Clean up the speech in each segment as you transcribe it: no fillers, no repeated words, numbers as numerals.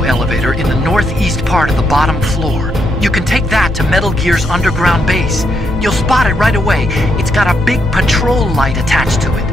cargo elevator in the northeast part of the bottom floor. You can take that to Metal Gear's underground base. You'll spot it right away. It's got a big patrol light attached to it.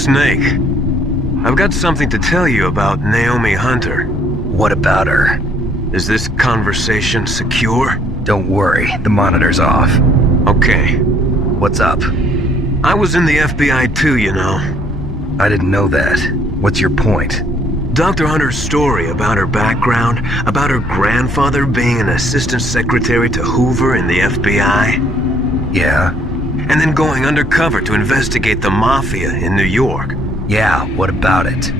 Snake, I've got something to tell you about Naomi Hunter. What about her? Is this conversation secure? Don't worry, the monitor's off. Okay. What's up? I was in the FBI too, you know. I didn't know that. What's your point? Dr. Hunter's story about her background, about her grandfather being an assistant secretary to Hoover in the FBI. Yeah? And then going undercover to investigate the Mafia in New York. Yeah, what about it?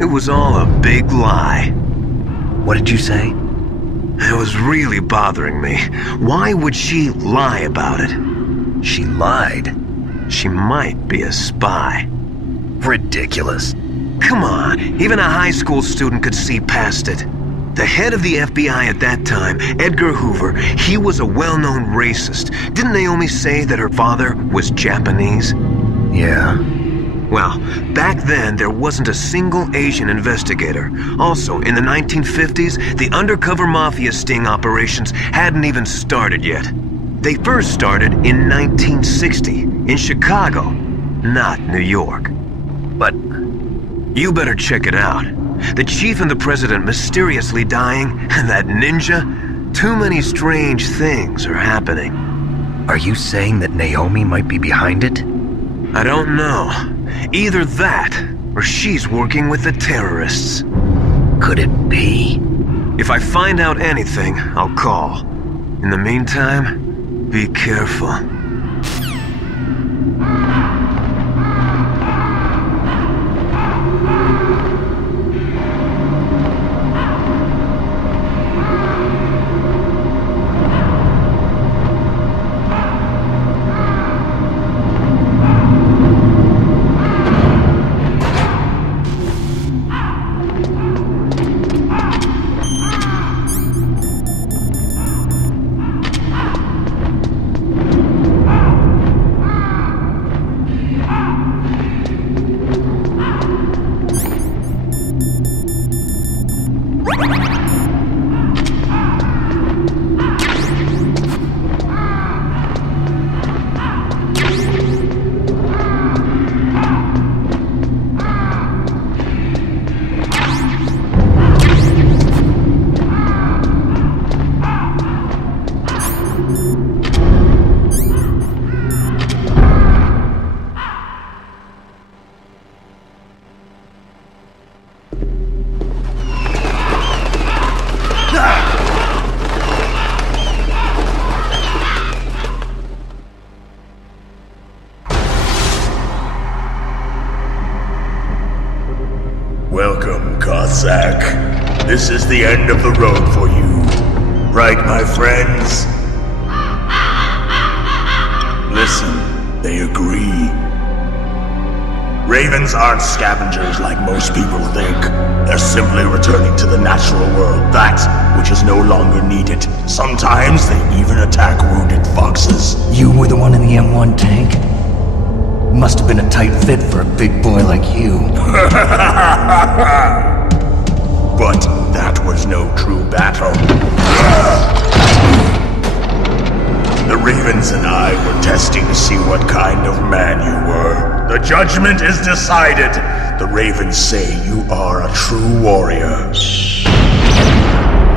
It was all a big lie. What did you say? It was really bothering me. Why would she lie about it? She lied? She might be a spy. Ridiculous. Come on, even a high school student could see past it. The head of the FBI at that time, Edgar Hoover, he was a well-known racist. Didn't Naomi say that her father was Japanese? Yeah. Well, back then there wasn't a single Asian investigator. Also, in the 1950s, the undercover mafia sting operations hadn't even started yet. They first started in 1960, in Chicago, not New York. But you better check it out. The chief and the president mysteriously dying, and that ninja? Too many strange things are happening. are you saying that Naomi might be behind it? I don't know. Either that, or she's working with the terrorists. Could it be? If I find out anything, I'll call. In the meantime, be careful. Welcome, Cossack. This is the end of the road for you. Right, my friends? Listen, they agree. Ravens aren't scavengers like most people think. They're simply returning to the natural world, that which is no longer needed. Sometimes they even attack wounded foxes. You were the one in the M1 tank? Must have been a tight fit for a big boy like you. But that was no true battle. The Ravens and I were testing to see what kind of man you were. The judgment is decided. The Ravens say you are a true warrior.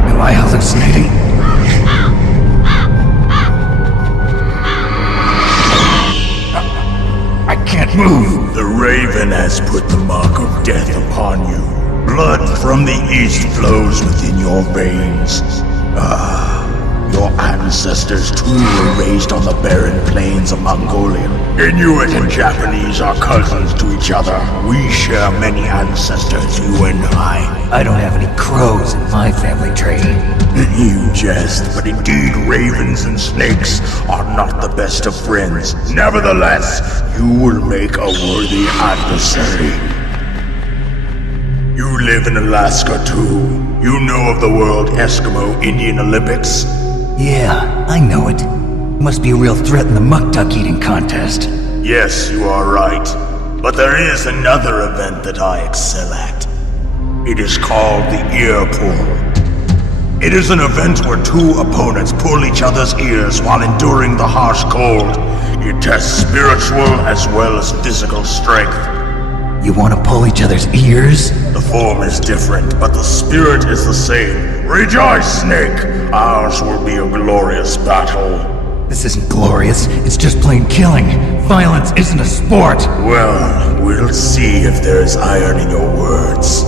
Am I hallucinating? I can't move. The Raven has put the mark of death upon you. Blood from the east flows within your veins. Your ancestors too were raised on the barren plains of Mongolia. Inuit and Japanese are cousins to each other. We share many ancestors, you and I. I don't have any crows in my family tree. You jest, but indeed ravens and snakes are not the best of friends. Nevertheless, you will make a worthy adversary. You live in Alaska too. You know of the World Eskimo Indian Olympics? Yeah, I know it. Must be a real threat in the muck-duck eating contest. Yes, you are right. But there is another event that I excel at. It is called the ear pull. It is an event where two opponents pull each other's ears while enduring the harsh cold. It tests spiritual as well as physical strength. You want to pull each other's ears? The form is different, but the spirit is the same. Rejoice, Snake! Ours will be a glorious battle. This isn't glorious, it's just plain killing. Violence isn't a sport. Well, we'll see if there's iron in your words.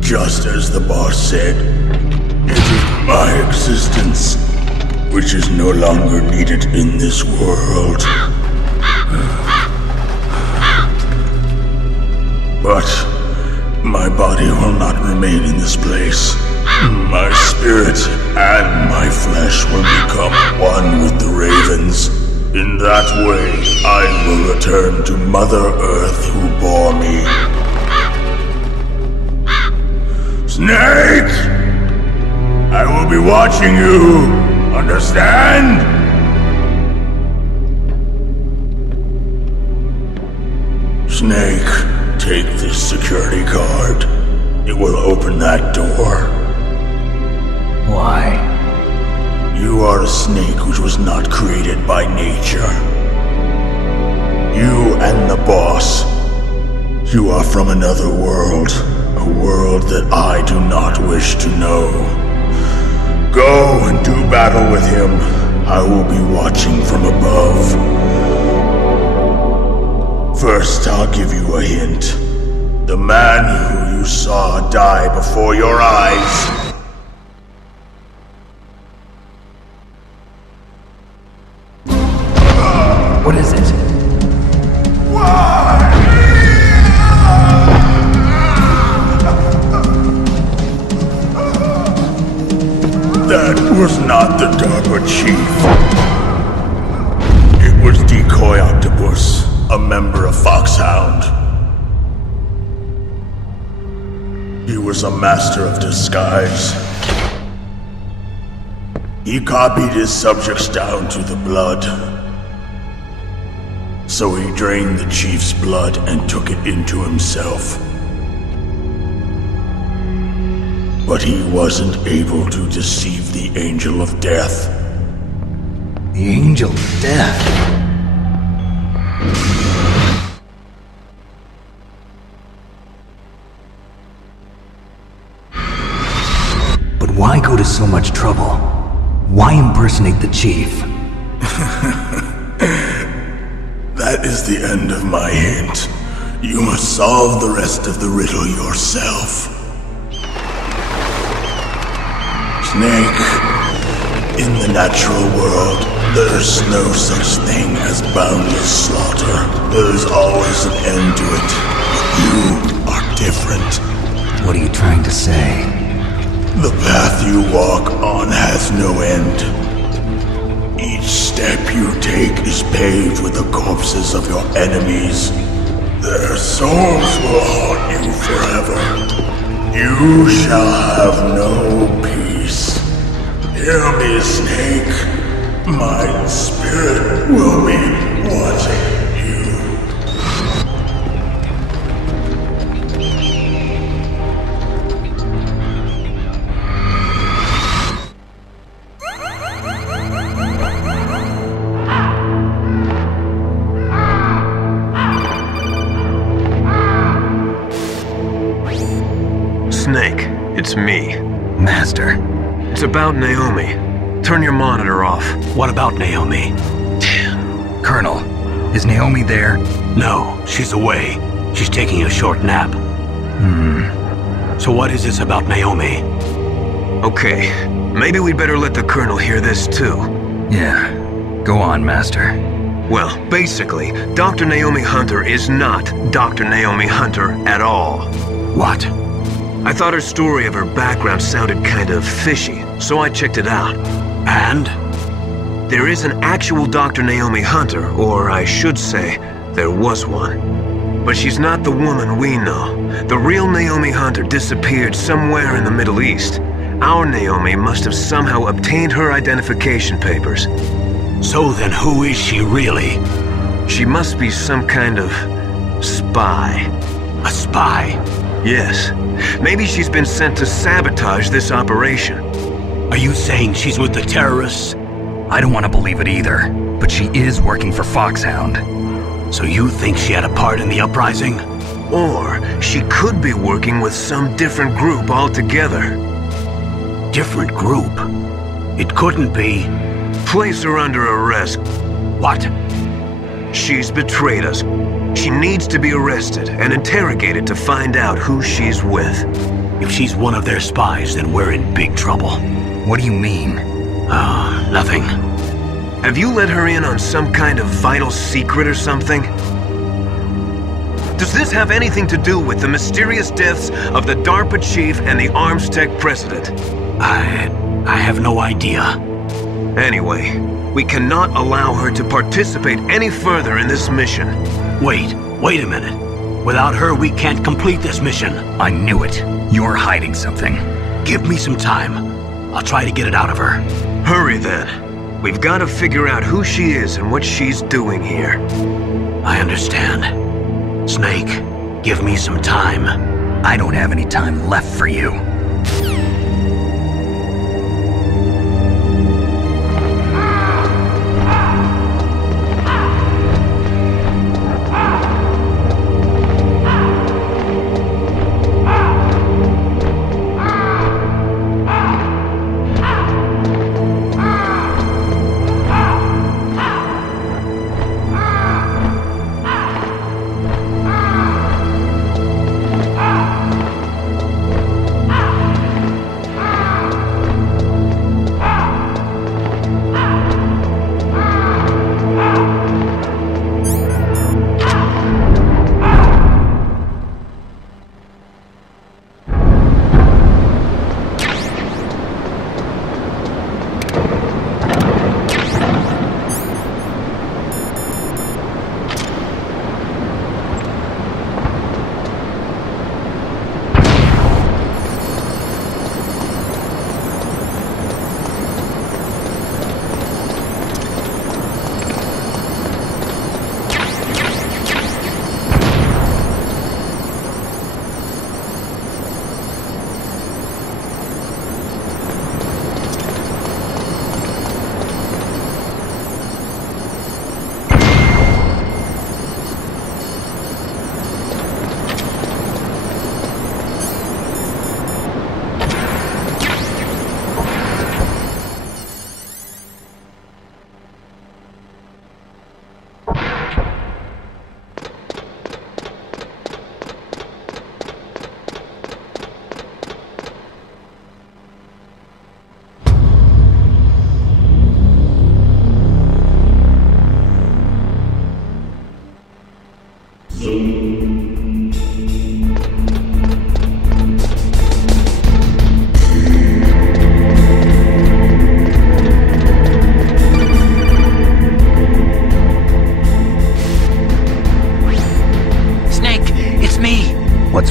Just as the boss said, it is my existence which is no longer needed in this world. But my body will not remain in this place. My spirit and my flesh will become one with the ravens. In that way, I will return to Mother Earth who bore me. Snake! I will be watching you, understand? Snake, take this security card. It will open that door. Why? You are a snake which was not created by nature. You and the boss. You are from another world. A world that I do not wish to know. Go and do battle with him. I will be watching from above. First, I'll give you a hint. The man who you saw die before your eyes. What is it? That was not the DARPA chief. It was Decoy Octopus, a member of Foxhound. He was a master of disguise. He copied his subjects down to the blood. So he drained the chief's blood and took it into himself. But he wasn't able to deceive the Angel of Death. The Angel of Death? But why go to so much trouble? Why impersonate the chief? That is the end of my hint. You must solve the rest of the riddle yourself. Snake, in the natural world, there's no such thing as boundless slaughter. There's always an end to it. But you are different. What are you trying to say? The path you walk on has no end. Each step you take is paved with the corpses of your enemies. Their souls will haunt you forever. You shall have no peace. Hear me, Snake. My spirit will be watching you. Snake, it's me. Master. It's about Naomi. Turn your monitor off. What about Naomi? Colonel, is Naomi there? No, she's away. She's taking a short nap. So what is this about Naomi? Okay, maybe we'd better let the Colonel hear this too. Yeah. Go on, Master. Well, basically, Dr. Naomi Hunter is not Dr. Naomi Hunter at all. What? I thought her story of her background sounded kind of fishy, so I checked it out. And? There is an actual Dr. Naomi Hunter, or I should say, there was one. But she's not the woman we know. The real Naomi Hunter disappeared somewhere in the Middle East. Our Naomi must have somehow obtained her identification papers. So then who is she really? She must be some kind of spy. A spy? Yes. Maybe she's been sent to sabotage this operation. Are you saying she's with the terrorists? I don't want to believe it either, but she is working for Foxhound. So you think she had a part in the uprising? Or she could be working with some different group altogether. Different group? It couldn't be. Place her under arrest. What? She's betrayed us. She needs to be arrested and interrogated to find out who she's with. If she's one of their spies, then we're in big trouble. What do you mean? Nothing. Have you let her in on some kind of vital secret or something? Does this have anything to do with the mysterious deaths of the DARPA chief and the Arms Tech president? I have no idea. Anyway, we cannot allow her to participate any further in this mission. Wait a minute. Without her, we can't complete this mission. I knew it. You're hiding something. Give me some time. I'll try to get it out of her. Hurry then. We've got to figure out who she is and what she's doing here. I understand. Snake, give me some time. I don't have any time left for you.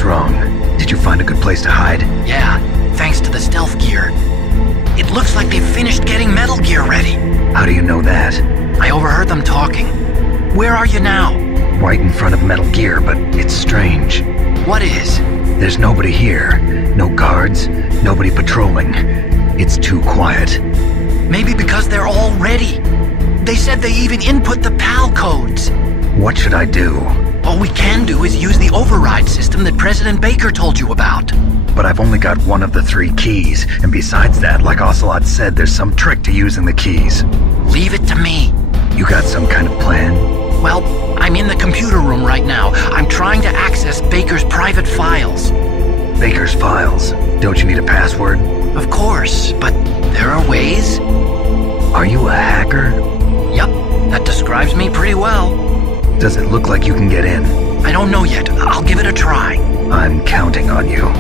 wrong? Did you find a good place to hide? Yeah, thanks to the stealth gear. It looks like they've finished getting Metal Gear ready. How do you know that? I overheard them talking. Where are you now? Right in front of Metal Gear, but it's strange. What is? There's nobody here. No guards, nobody patrolling. It's too quiet. Maybe because they're all ready. They said they even input the PAL codes. What should I do? All we can do is use the override system that President Baker told you about. But I've only got one of the 3 keys, and besides that, like Ocelot said, there's some trick to using the keys. Leave it to me. You got some kind of plan? Well, I'm in the computer room right now. I'm trying to access Baker's private files. Baker's files? Don't you need a password? Of course, but there are ways. Are you a hacker? Yup, that describes me pretty well. Does it look like you can get in? I don't know yet. I'll give it a try. I'm counting on you.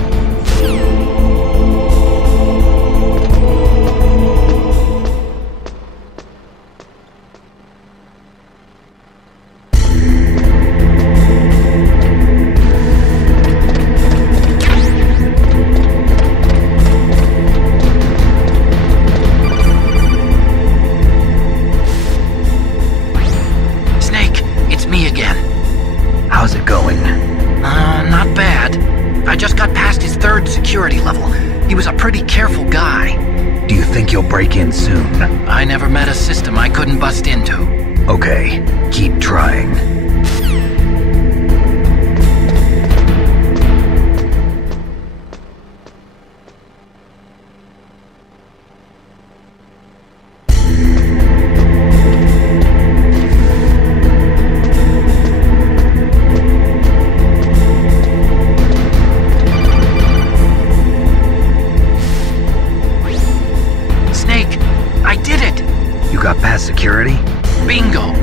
How's it going? Not bad. I just got past his 3rd security level. He was a pretty careful guy. Do you think you'll break in soon? I never met a system I couldn't bust into. Okay, keep trying. Security? Bingo!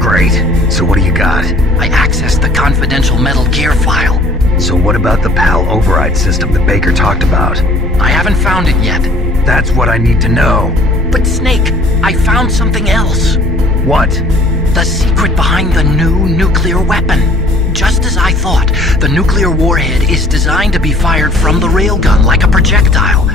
Great. So what do you got? I accessed the confidential Metal Gear file. So what about the PAL override system that Baker talked about? I haven't found it yet. That's what I need to know. But Snake, I found something else. What? The secret behind the new nuclear weapon. Just as I thought, the nuclear warhead is designed to be fired from the railgun like a projectile.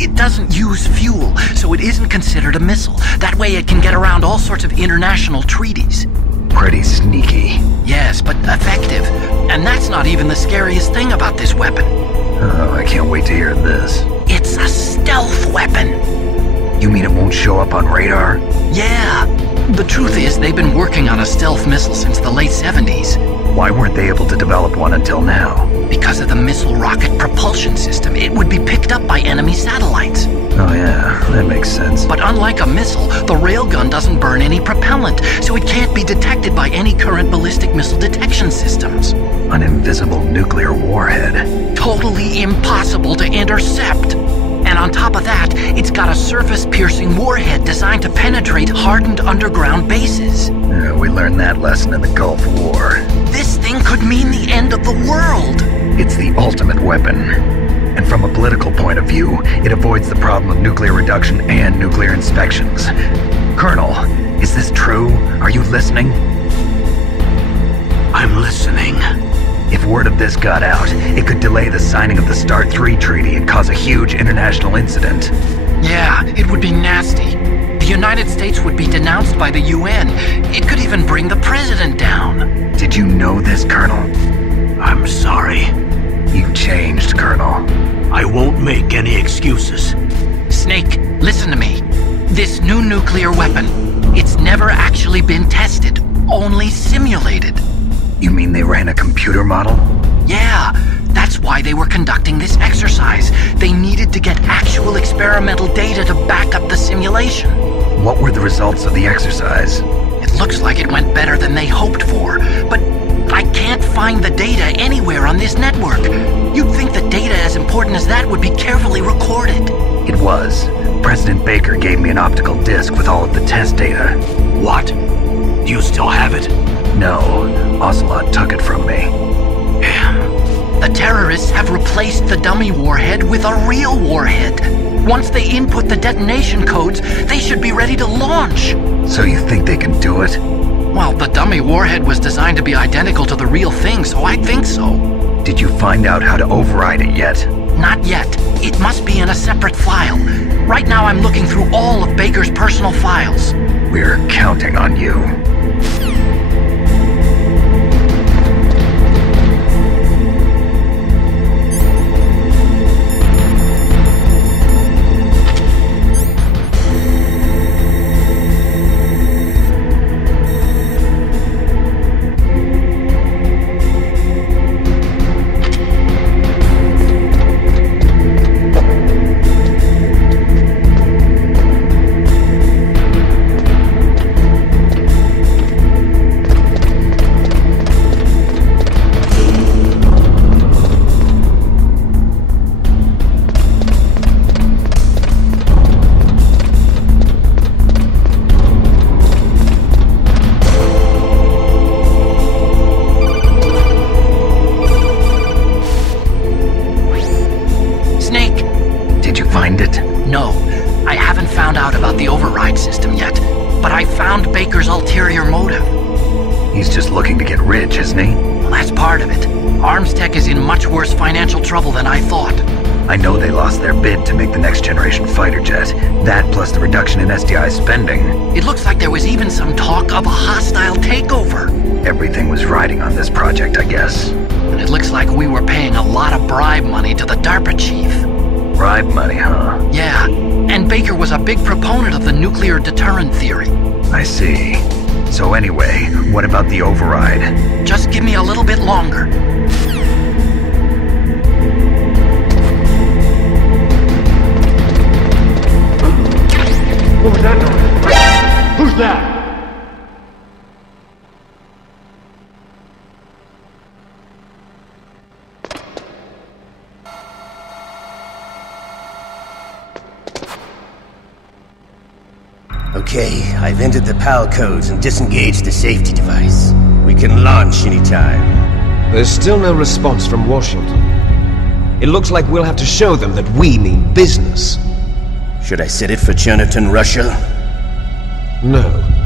It doesn't use fuel, so it isn't considered a missile. That way it can get around all sorts of international treaties. Pretty sneaky. Yes, but effective. And that's not even the scariest thing about this weapon. Oh, I can't wait to hear this. It's a stealth weapon. You mean it won't show up on radar? Yeah. The truth is, they've been working on a stealth missile since the late 70s. Why weren't they able to develop one until now? Because of the missile rocket propulsion system. It would be picked up by enemy satellites. Oh yeah, that makes sense. But unlike a missile, the railgun doesn't burn any propellant, so it can't be detected by any current ballistic missile detection systems. An invisible nuclear warhead. Totally impossible to intercept. And on top of that, it's got a surface-piercing warhead designed to penetrate hardened underground bases. Yeah, we learned that lesson in the Gulf War. This thing could mean the end of the world. It's the ultimate weapon. And from a political point of view, it avoids the problem of nuclear reduction and nuclear inspections. Colonel, is this true? Are you listening? I'm listening. If word of this got out, it could delay the signing of the START 3 treaty and cause a huge international incident. Yeah, it would be nasty. The United States would be denounced by the UN. It could even bring the president down. Did you know this, Colonel? I'm sorry. You changed, Colonel. I won't make any excuses. Snake, listen to me. This new nuclear weapon, it's never actually been tested, only simulated. You mean they ran a computer model? Yeah, that's why they were conducting this exercise. They needed to get actual experimental data to back up the simulation. What were the results of the exercise? It looks like it went better than they hoped for, but I can't find the data anywhere on this network. You'd think the data as important as that would be carefully recorded. It was. President Baker gave me an optical disc with all of the test data. What? Do you still have it? No, Ocelot took it from me. Damn. The terrorists have replaced the dummy warhead with a real warhead. Once they input the detonation codes, they should be ready to launch. So you think they can do it? Well, the dummy warhead was designed to be identical to the real thing, so I think so. Did you find out how to override it yet? Not yet. It must be in a separate file. Right now I'm looking through all of Baker's personal files. We're counting on you. No, I haven't found out about the override system yet, but I found Baker's ulterior motive. He's just looking to get rich, isn't he? Well, that's part of it. Armstech is in much worse financial trouble than I thought. I know they lost their bid to make the next generation fighter jet. That plus the reduction in SDI spending. It looks like there was even some talk of a hostile takeover. Everything was riding on this project, I guess. And it looks like we were paying a lot of bribe money to the DARPA chief. Bribe money, huh? Yeah, and Baker was a big proponent of the nuclear deterrent theory. I see. So anyway, what about the override? Just give me a little bit longer. What was that noise? Who's that? Okay, I've entered the PAL codes and disengaged the safety device. We can launch anytime. There's still no response from Washington. It looks like we'll have to show them that we mean business. Should I set it for Cherniton, Russia? No,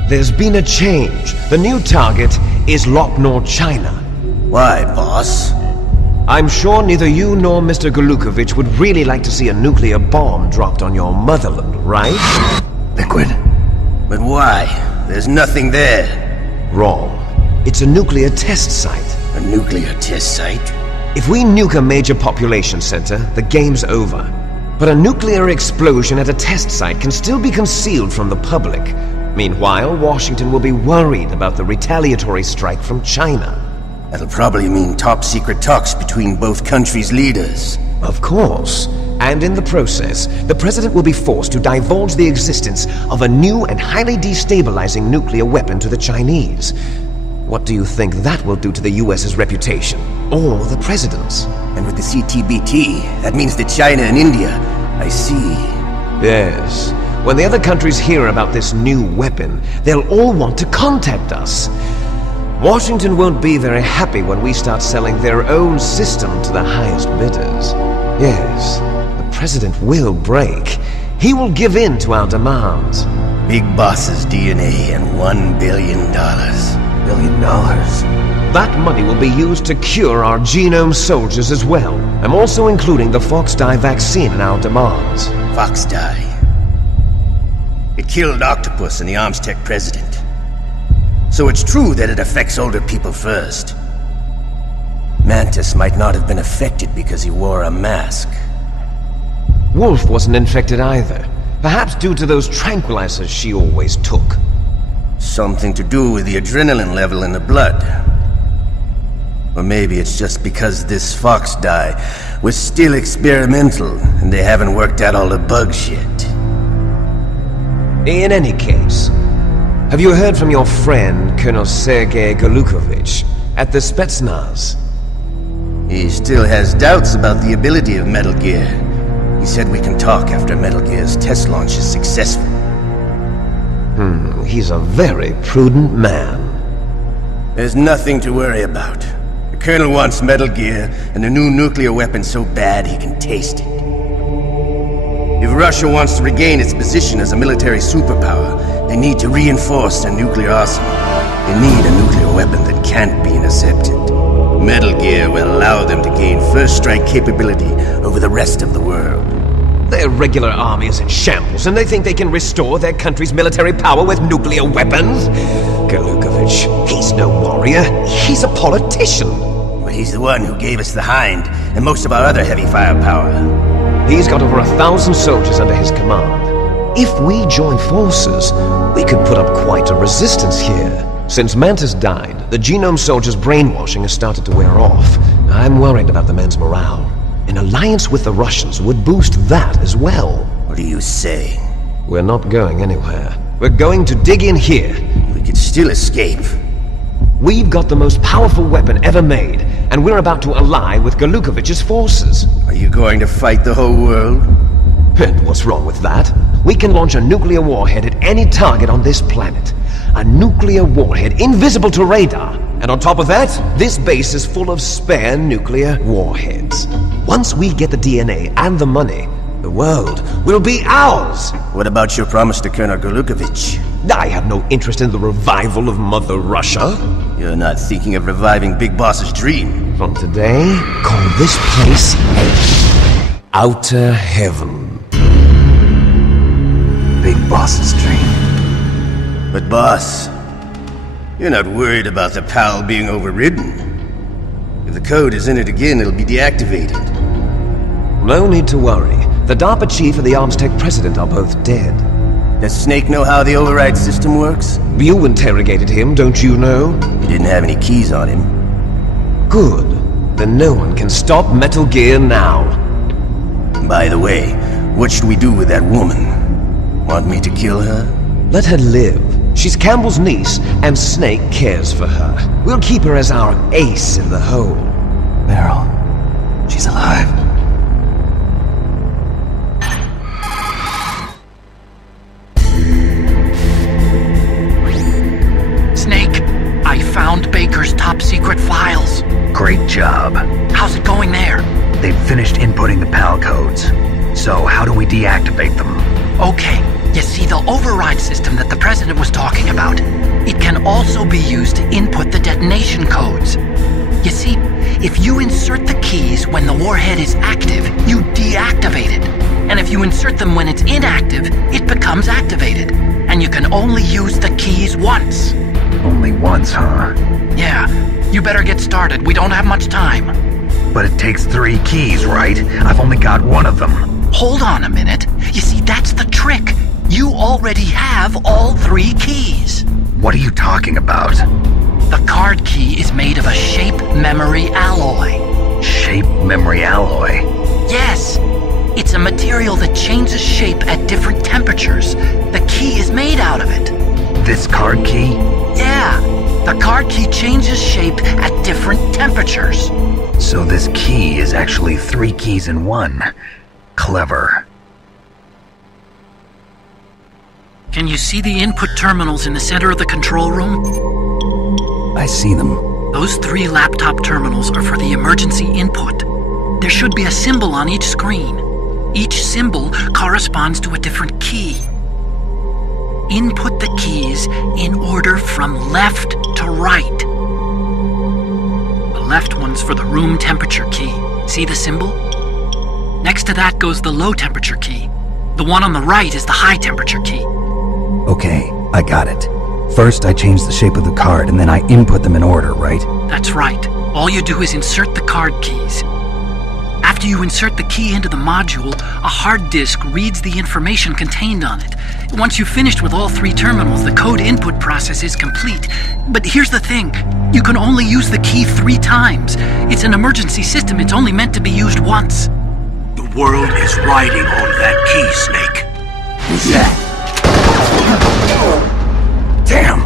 there's been a change. The new target is Lopnor, China. Why, boss? I'm sure neither you nor Mr. Golukovich would really like to see a nuclear bomb dropped on your motherland, right? Liquid. But why? There's nothing there. Wrong. It's a nuclear test site. A nuclear test site? If we nuke a major population center, the game's over. But a nuclear explosion at a test site can still be concealed from the public. Meanwhile, Washington will be worried about the retaliatory strike from China. That'll probably mean top-secret talks between both countries' leaders. Of course. And in the process, the President will be forced to divulge the existence of a new and highly destabilizing nuclear weapon to the Chinese. What do you think that will do to the US's reputation? Or the President's? And with the CTBT, that means that China and India. I see. Yes. When the other countries hear about this new weapon, they'll all want to contact us. Washington won't be very happy when we start selling their own system to the highest bidders. Yes, the President will break. He will give in to our demands. Big Boss's DNA and $1 billion. $1 billion? That money will be used to cure our genome soldiers as well. I'm also including the Fox dye vaccine in our demands. Fox dye? It killed Octopus and the Armstech President. So it's true that it affects older people first. Mantis might not have been affected because he wore a mask. Wolf wasn't infected either. Perhaps due to those tranquilizers she always took. Something to do with the adrenaline level in the blood. Or maybe it's just because this Fox dye was still experimental and they haven't worked out all the bugs yet. In any case, have you heard from your friend, Colonel Sergei Golukovich, at the Spetsnaz? He still has doubts about the ability of Metal Gear. He said we can talk after Metal Gear's test launch is successful. He's a very prudent man. There's nothing to worry about. The Colonel wants Metal Gear and a new nuclear weapon so bad he can taste it. If Russia wants to regain its position as a military superpower, they need to reinforce their nuclear arsenal. They need a nuclear weapon that can't be intercepted. Metal Gear will allow them to gain first strike capability over the rest of the world. Their regular army is in shambles, and they think they can restore their country's military power with nuclear weapons? Galukovich, he's no warrior. He's a politician. But he's the one who gave us the Hind and most of our other heavy firepower. He's got over 1,000 soldiers under his command. If we join forces, we could put up quite a resistance here. Since Mantis died, the Genome Soldiers' brainwashing has started to wear off. I'm worried about the men's morale. An alliance with the Russians would boost that as well. What are you saying? We're not going anywhere. We're going to dig in here. We could still escape. We've got the most powerful weapon ever made, and we're about to ally with Galukovich's forces. Are you going to fight the whole world? And what's wrong with that? We can launch a nuclear warhead at any target on this planet. A nuclear warhead invisible to radar. And on top of that, this base is full of spare nuclear warheads. Once we get the DNA and the money, the world will be ours! What about your promise to Colonel Galukovich? I have no interest in the revival of Mother Russia. You're not thinking of reviving Big Boss's dream. From today, call this place Outer Heaven. Big Boss's dream. But boss, you're not worried about the PAL being overridden. If the code is in it again, it'll be deactivated. No need to worry. The DARPA chief and the Armstech president are both dead. Does Snake know how the override system works? You interrogated him, don't you know? He didn't have any keys on him. Good. Then no one can stop Metal Gear now. By the way, what should we do with that woman? Want me to kill her? Let her live. She's Campbell's niece, and Snake cares for her. We'll keep her as our ace in the hole. Meryl, she's alive. Snake, I found Baker's top-secret files. Great job. How's it going there? They've finished inputting the PAL codes. So how do we deactivate them? Okay, you see the override system that the President was talking about. It can also be used to input the detonation codes. You see, if you insert the keys when the warhead is active, you deactivate it. And if you insert them when it's inactive, it becomes activated. And you can only use the keys once. Only once, huh? Yeah, you better get started. We don't have much time. But it takes 3 keys, right? I've only got 1 of them. Hold on a minute. You see, that's the trick. You already have all 3 keys. What are you talking about? The card key is made of a shape memory alloy. Shape memory alloy? Yes. It's a material that changes shape at different temperatures. The key is made out of it. This card key? Yeah. The card key changes shape at different temperatures. So this key is actually 3 keys in 1. Clever. Can you see the input terminals in the center of the control room? I see them. Those 3 laptop terminals are for the emergency input. There should be a symbol on each screen. Each symbol corresponds to a different key. Input the keys in order from left to right. The left one's for the room temperature key. See the symbol? Next to that goes the low temperature key. The one on the right is the high temperature key. Okay, I got it. First, I change the shape of the card, and then I input them in order, right? That's right. All you do is insert the card keys. After you insert the key into the module, a hard disk reads the information contained on it. Once you've finished with all 3 terminals, the code input process is complete. But here's the thing. You can only use the key 3 times. It's an emergency system. It's only meant to be used once. The world is riding on that key, Snake. Who's that? Damn!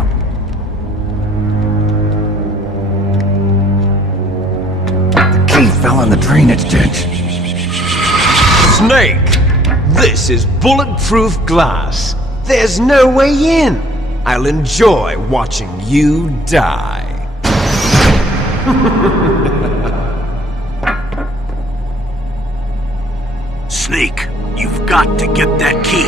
The key fell in the drainage ditch. Snake! This is bulletproof glass. There's no way in. I'll enjoy watching you die. Snake, you've got to get that key.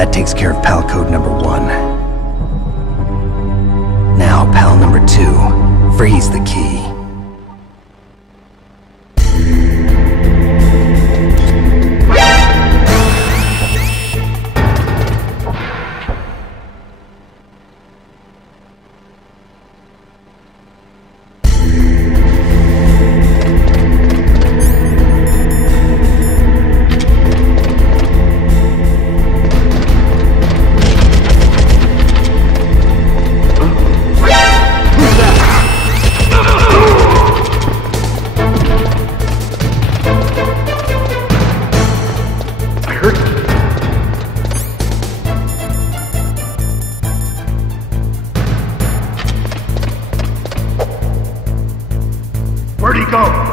That takes care of pal code number 1. Now, pal number 2. Freeze the key. Where'd he go?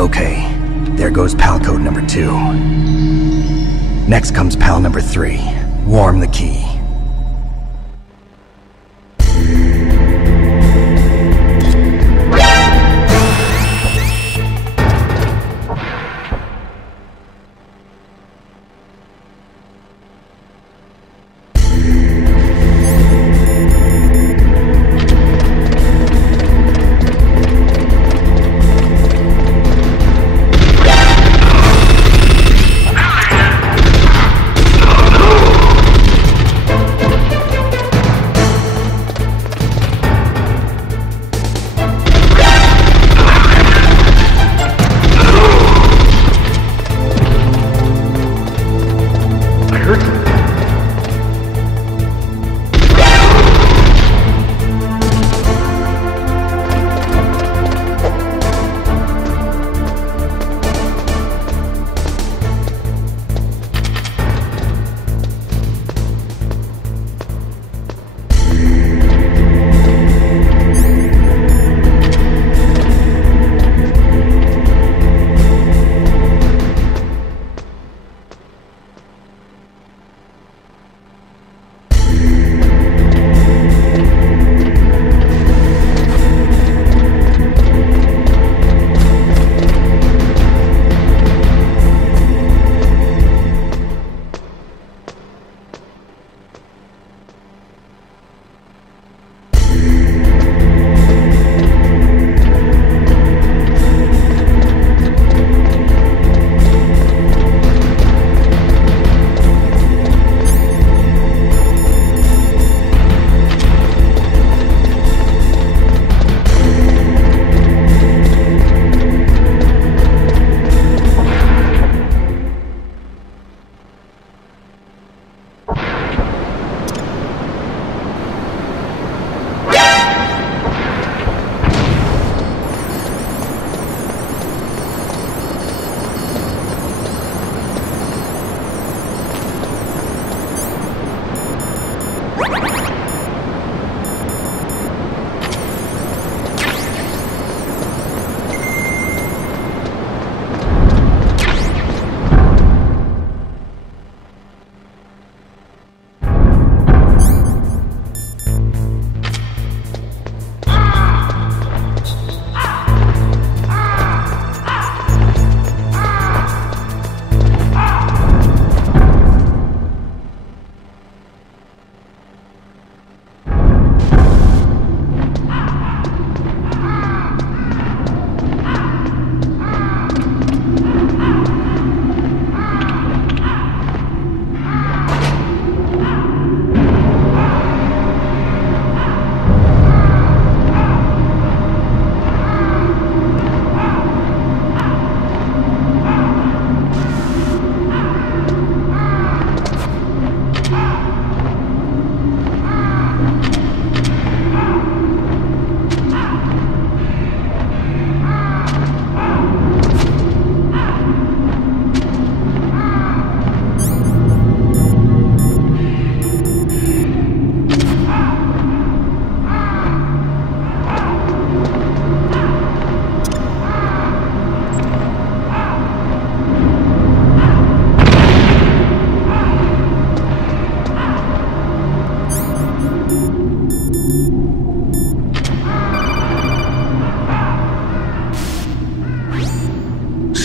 Okay, there goes PAL code number 2. Next comes PAL number 3. Warm the key.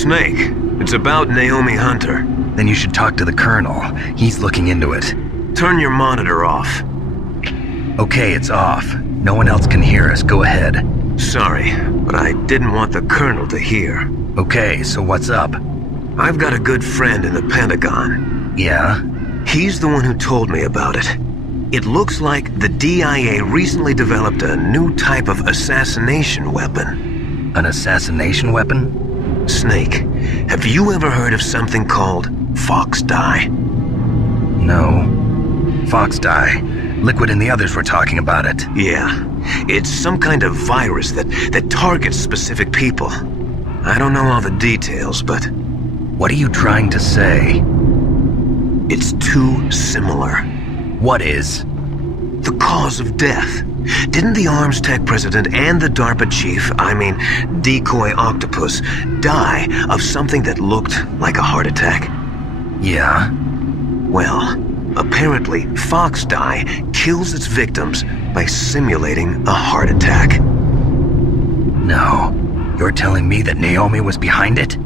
Snake. It's about Naomi Hunter. Then you should talk to the Colonel. He's looking into it. Turn your monitor off. Okay, it's off. No one else can hear us. Go ahead. Sorry, but I didn't want the Colonel to hear. Okay, so what's up? I've got a good friend in the Pentagon. Yeah? He's the one who told me about it. It looks like the DIA recently developed a new type of assassination weapon. An assassination weapon? Snake, have you ever heard of something called Fox Dye? No. Fox Dye. Liquid and the others were talking about it. Yeah. It's some kind of virus that targets specific people. I don't know all the details, but... What are you trying to say? It's too similar. What is? The cause of death. Didn't the Arms Tech president and the DARPA chief, Decoy Octopus, die of something that looked like a heart attack? Yeah? Well, apparently Fox Dye kills its victims by simulating a heart attack. No. You're telling me that Naomi was behind it?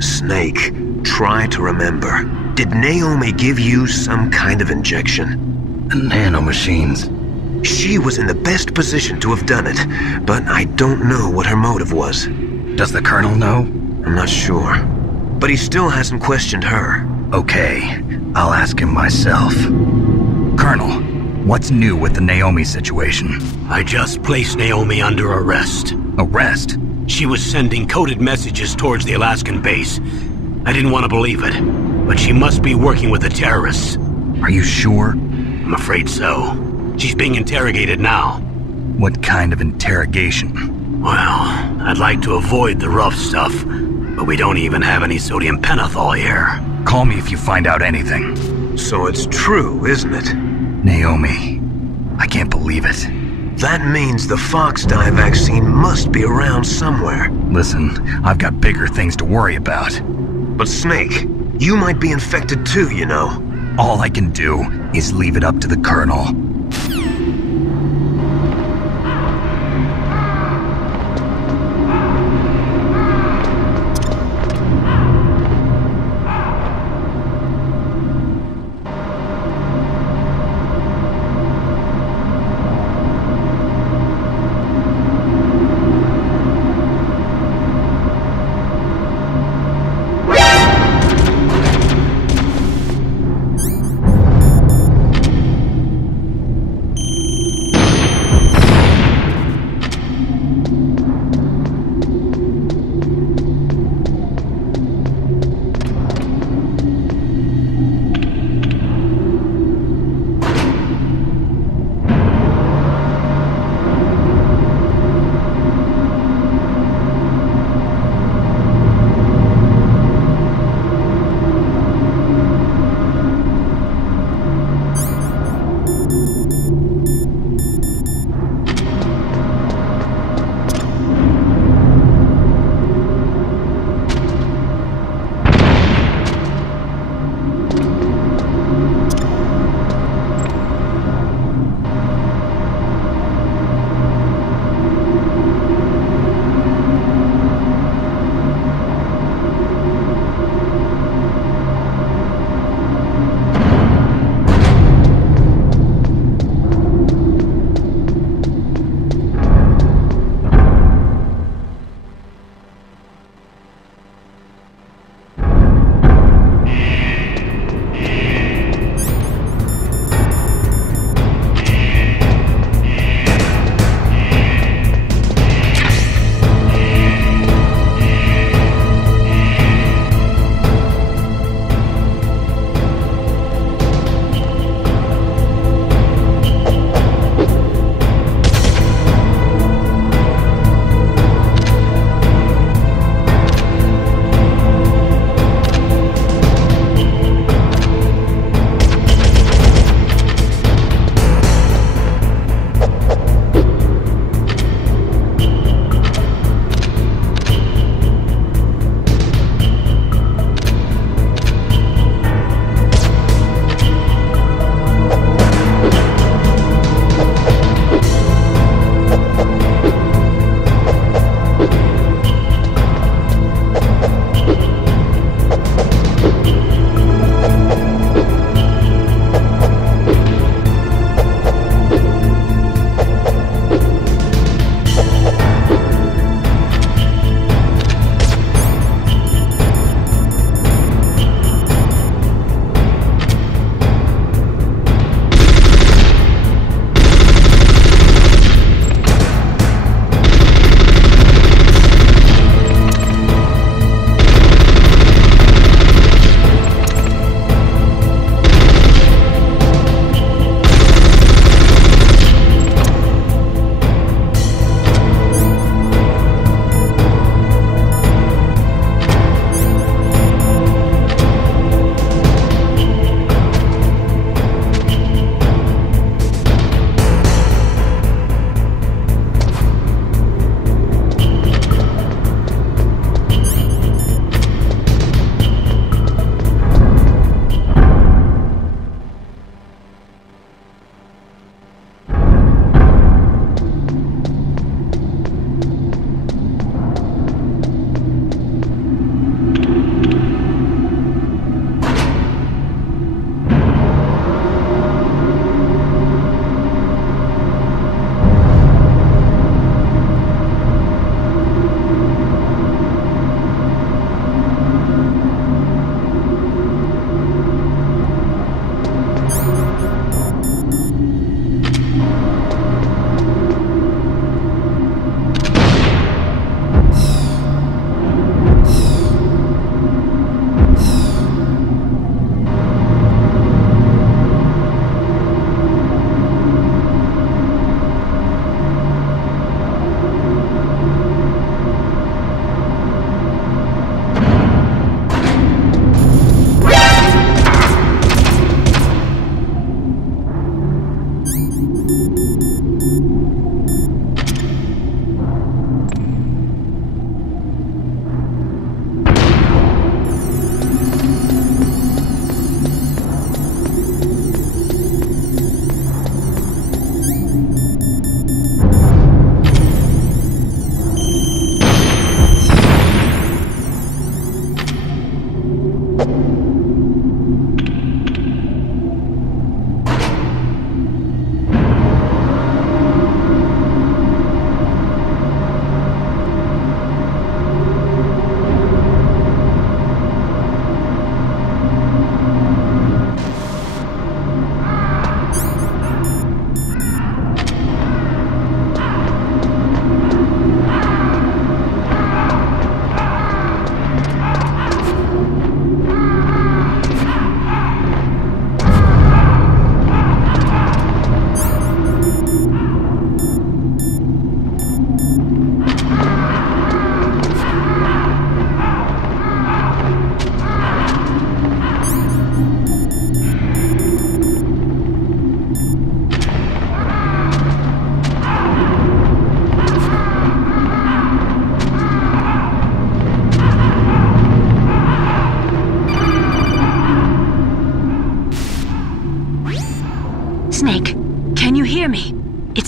Snake, try to remember. Did Naomi give you some kind of injection? The nanomachines. She was in the best position to have done it, but I don't know what her motive was. Does the Colonel know? I'm not sure. But he still hasn't questioned her. Okay, I'll ask him myself. Colonel, what's new with the Naomi situation? I just placed Naomi under arrest. Arrest? She was sending coded messages towards the Alaskan base. I didn't want to believe it, but she must be working with the terrorists. Are you sure? I'm afraid so. She's being interrogated now. What kind of interrogation? Well, I'd like to avoid the rough stuff, but we don't even have any sodium pentothal here. Call me if you find out anything. So it's true, isn't it? Naomi, I can't believe it. That means the Fox Dye vaccine must be around somewhere. Listen, I've got bigger things to worry about. But Snake, you might be infected too, you know. All I can do is leave it up to the Colonel.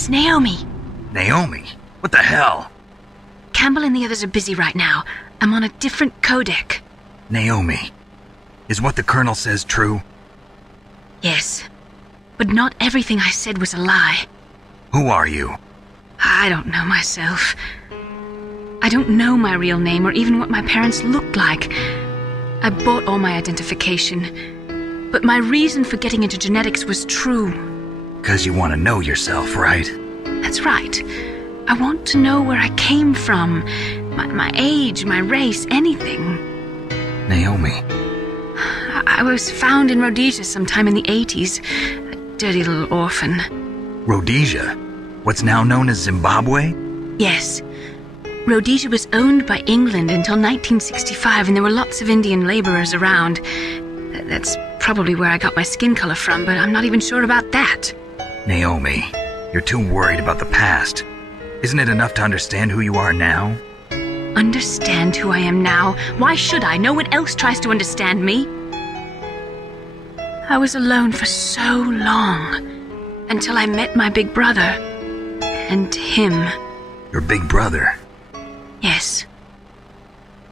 It's Naomi. Naomi? What the hell? Campbell and the others are busy right now. I'm on a different codec. Naomi, is what the Colonel says true? Yes. But not everything I said was a lie. Who are you? I don't know myself. I don't know my real name or even what my parents looked like. I bought all my identification. But my reason for getting into genetics was true. 'Cause you want to know yourself, right? That's right. I want to know where I came from. My age, my race, anything. Naomi. I was found in Rhodesia sometime in the 80s. A dirty little orphan. Rhodesia? What's now known as Zimbabwe? Yes. Rhodesia was owned by England until 1965, and there were lots of Indian laborers around. That's probably where I got my skin color from, but I'm not even sure about that. Naomi, you're too worried about the past. Isn't it enough to understand who you are now? Understand who I am now? Why should I? No one else tries to understand me. I was alone for so long, until I met my big brother. And him. Your big brother? Yes.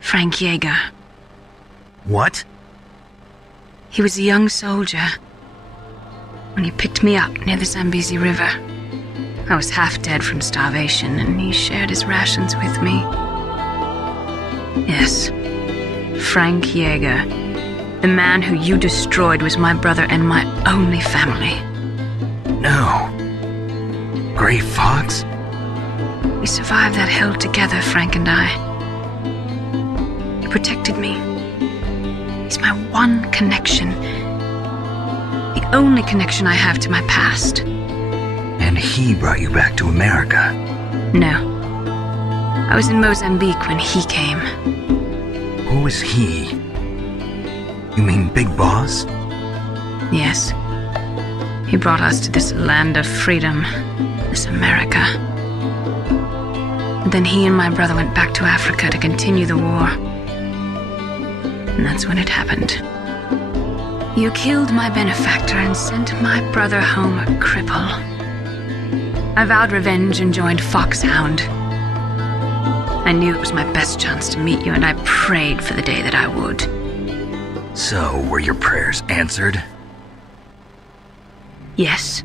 Frank Yeager. What? He was a young soldier when he picked me up near the Zambezi River. I was half dead from starvation, and he shared his rations with me. Yes, Frank Yeager. The man who you destroyed was my brother and my only family. No. Gray Fox? We survived that hell together, Frank and I. He protected me. He's my one connection. The only connection I have to my past. And he brought you back to America? No. I was in Mozambique when he came. Who is he? You mean Big Boss? Yes. He brought us to this land of freedom, this America. And then he and my brother went back to Africa to continue the war. And that's when it happened. You killed my benefactor and sent my brother home a cripple. I vowed revenge and joined Foxhound. I knew it was my best chance to meet you, and I prayed for the day that I would. So, were your prayers answered? Yes.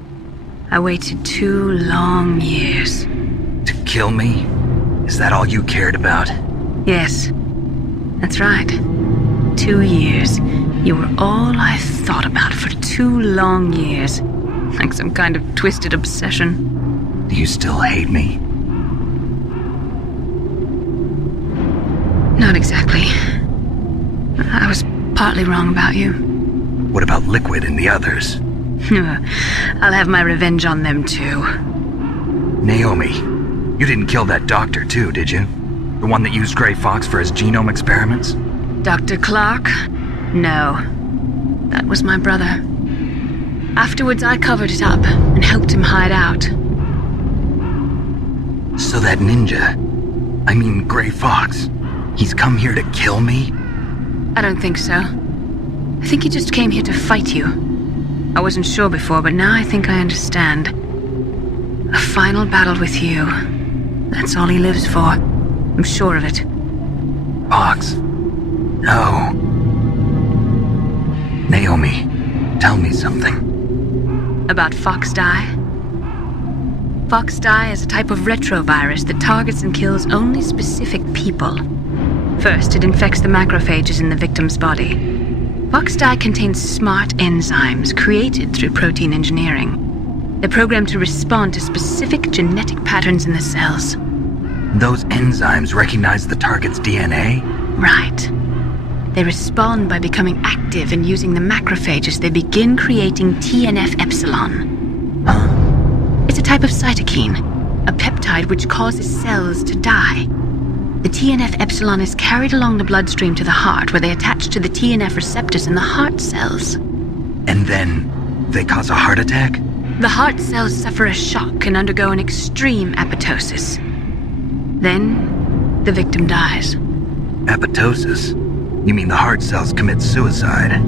I waited 2 long years. To kill me? Is that all you cared about? Yes. That's right. 2 years. You were all I thought about for 2 long years. Like some kind of twisted obsession. Do you still hate me? Not exactly. I was partly wrong about you. What about Liquid and the others? I'll have my revenge on them too. Naomi, you didn't kill that doctor too, did you? The one that used Gray Fox for his genome experiments? Dr. Clark? No. That was my brother. Afterwards, I covered it up and helped him hide out. So that ninja, I mean Gray Fox, he's come here to kill me? I don't think so. I think he just came here to fight you. I wasn't sure before, but now I think I understand. A final battle with you. That's all he lives for. I'm sure of it. Fox? No. Naomi, tell me something. About Fox Die? Fox Die is a type of retrovirus that targets and kills only specific people. First, it infects the macrophages in the victim's body. Fox Die contains smart enzymes created through protein engineering. They're programmed to respond to specific genetic patterns in the cells. Those enzymes recognize the target's DNA? Right. They respond by becoming active and using the macrophages. They begin creating TNF-epsilon. Huh? It's a type of cytokine, a peptide which causes cells to die. The TNF-epsilon is carried along the bloodstream to the heart, where they attach to the TNF receptors in the heart cells. And then they cause a heart attack? The heart cells suffer a shock and undergo an extreme apoptosis. Then, the victim dies. Apoptosis? You mean the heart cells commit suicide?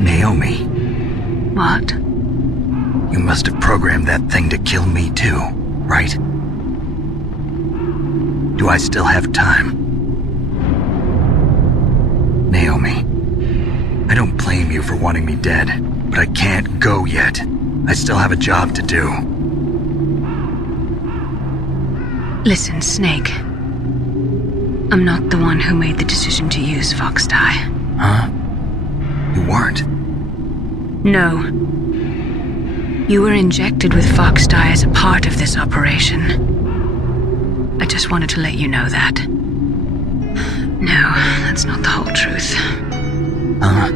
Naomi. What? You must have programmed that thing to kill me too, right? Do I still have time? Naomi, I don't blame you for wanting me dead, but I can't go yet. I still have a job to do. Listen, Snake. I'm not the one who made the decision to use Fox Dye. Huh? You weren't? No. You were injected with Fox Dye as a part of this operation. I just wanted to let you know that. No, that's not the whole truth. Huh?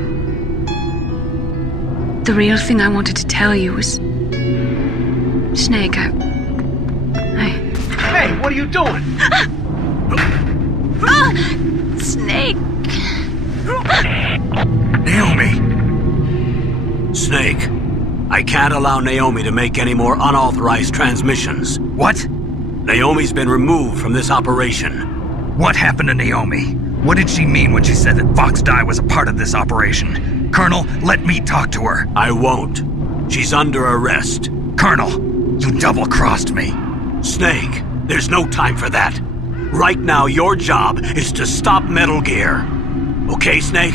The real thing I wanted to tell you was... Snake, I... Hey, what are you doing? Snake! Naomi! Snake, I can't allow Naomi to make any more unauthorized transmissions. What? Naomi's been removed from this operation. What happened to Naomi? What did she mean when she said that Fox Dye was a part of this operation? Colonel, let me talk to her. I won't. She's under arrest. Colonel, you double-crossed me. Snake, there's no time for that. Right now, your job is to stop Metal Gear. Okay, Snake?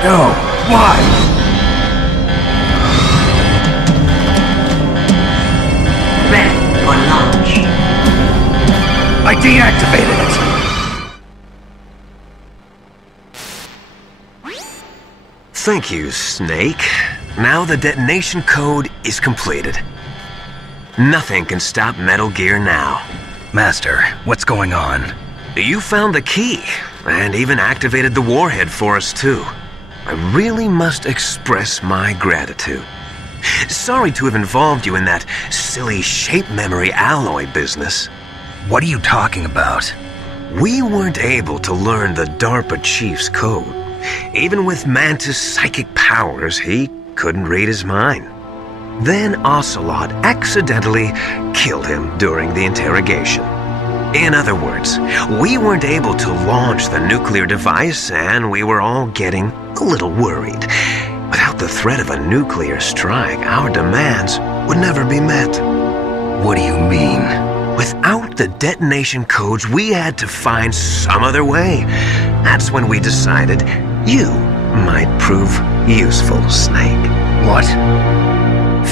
No, why? Ready for launch. I deactivated it. Thank you, Snake. Now the detonation code is completed. Nothing can stop Metal Gear now. Master, what's going on? You found the key, and even activated the warhead for us too. I really must express my gratitude. Sorry to have involved you in that silly shape memory alloy business. What are you talking about? We weren't able to learn the DARPA chief's code. Even with Mantis' psychic powers, he couldn't read his mind. Then Ocelot accidentally killed him during the interrogation. In other words, we weren't able to launch the nuclear device, and we were all getting a little worried. Without the threat of a nuclear strike, our demands would never be met. What do you mean? Without the detonation codes, we had to find some other way. That's when we decided you might prove useful, Snake. What?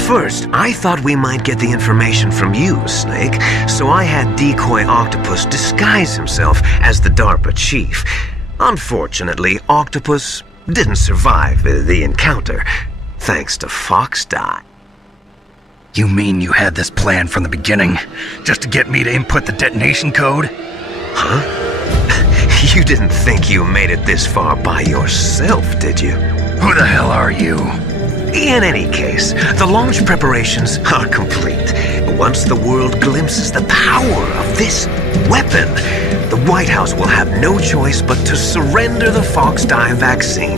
First, I thought we might get the information from you, Snake, so I had Decoy Octopus disguise himself as the DARPA chief. Unfortunately, Octopus didn't survive the encounter, thanks to Fox Die. You mean you had this plan from the beginning, just to get me to input the detonation code? Huh? You didn't think you made it this far by yourself, did you? Who the hell are you? In any case, the launch preparations are complete. Once the world glimpses the power of this weapon, the White House will have no choice but to surrender the Fox Die vaccine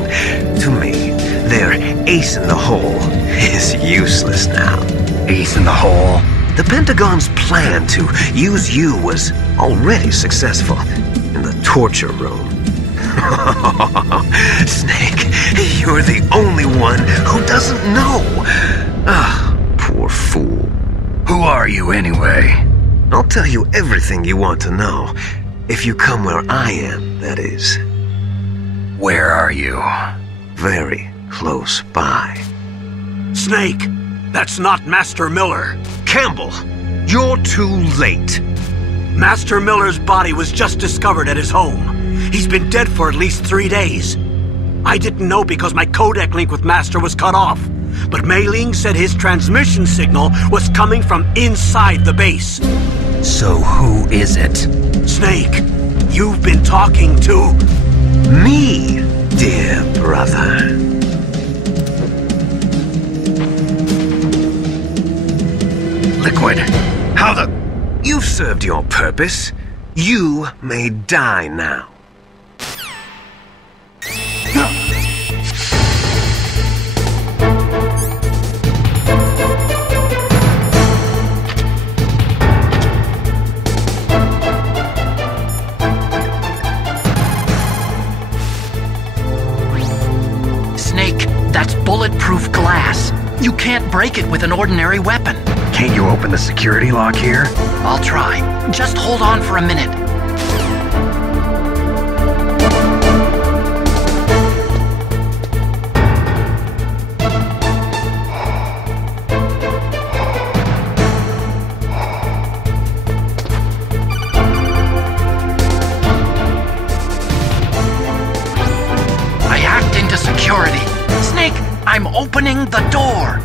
to me. Their ace in the hole is useless now. Ace in the hole? The Pentagon's plan to use you was already successful in the torture room. Snake, you're the only one who doesn't know. Ah, poor fool. Who are you anyway? I'll tell you everything you want to know. If you come where I am, that is. Where are you? Very close by. Snake, that's not Master Miller. Campbell, you're too late. Master Miller's body was just discovered at his home. He's been dead for at least 3 days. I didn't know because my codec link with Master was cut off. But Mei Ling said his transmission signal was coming from inside the base. So who is it? Snake, you've been talking to... me, dear brother. Liquid, how the... You've served your purpose. You may die now. Snake, that's bulletproof glass. You can't break it with an ordinary weapon. Can't you open the security lock here? I'll try. Just hold on for a minute. I hacked into security. Snake, I'm opening the door.